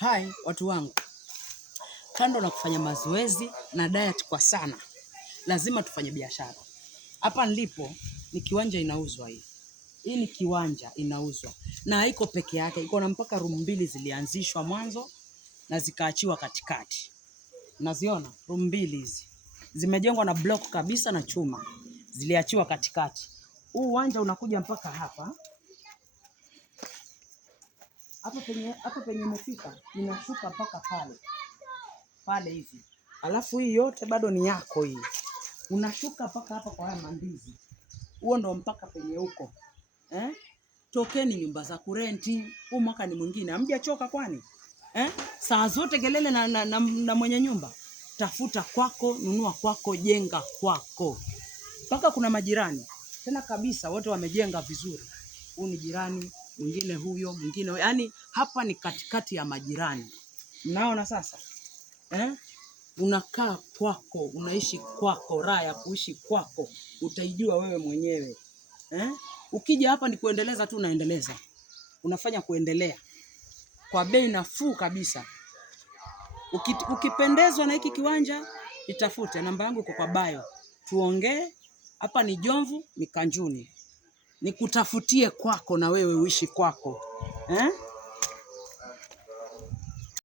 Hai watu wangu, kando na kufanya mazoezi na diet kwa sana, lazima tufanye biashara. Hapa nilipo ni kiwanja inauzwa hii. Hii ni kiwanja inauzwa. Na haiko peke yake, iko na mpaka room 2 zilianzishwa mwanzo na zikaachiwa katikati. Unaziona? Room 2 hizi. Zimejengwa na block kabisa na chuma. Ziliachiwa katikati. Huu uwanja unakuja mpaka hapa. Hapa penye imefika inashuka mpaka pale hivi. Alafu hii yote bado ni yako hii. Unashuka mpaka hapa kwa haya mandizi. Huo ndo mpaka penye huko. Tokeni nyumba za kurenti. Huu mwaka ni mwingine. Hamjachoka kwani? Saa zote kelele na mwenye nyumba. Tafuta kwako, nunua kwako, jenga kwako. Mpaka kuna majirani. Tena kabisa wote wamejenga vizuri. Huu ni jirani, mwingine huyo, mwingine. Yaani hapa ni katikati ya majirani. Mnaona sasa? Unakaa kwako, unaishi kwako, raha ya kuishi kwako, utaijua wewe mwenyewe. Ukija hapa ni kuendeleza tu, unaendeleza. Unafanya kuendelea. Kwa bei nafuu kabisa. Ukipendezwa na hiki kiwanja, itafute. Namba yangu iko kwa bio. Tuongee. Hapa ni Jomvu, Mikanjuni. Nikutafutie kwako na wewe uishi kwako.